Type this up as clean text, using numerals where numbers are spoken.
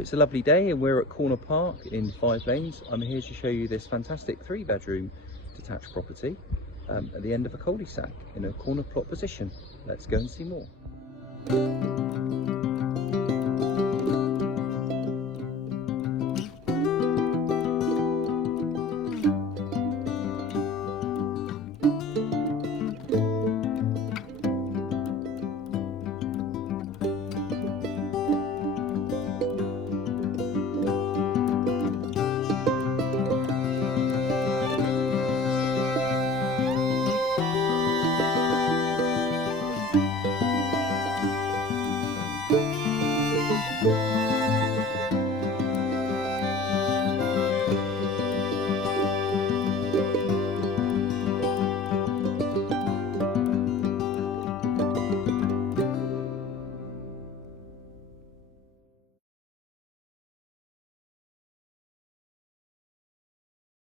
it's a lovely day and we're at Corner Park in 5 Lanes. I'm here to show you this fantastic 3-bedroom detached property at the end of a cul-de-sac in a corner plot position. Let's go and see more.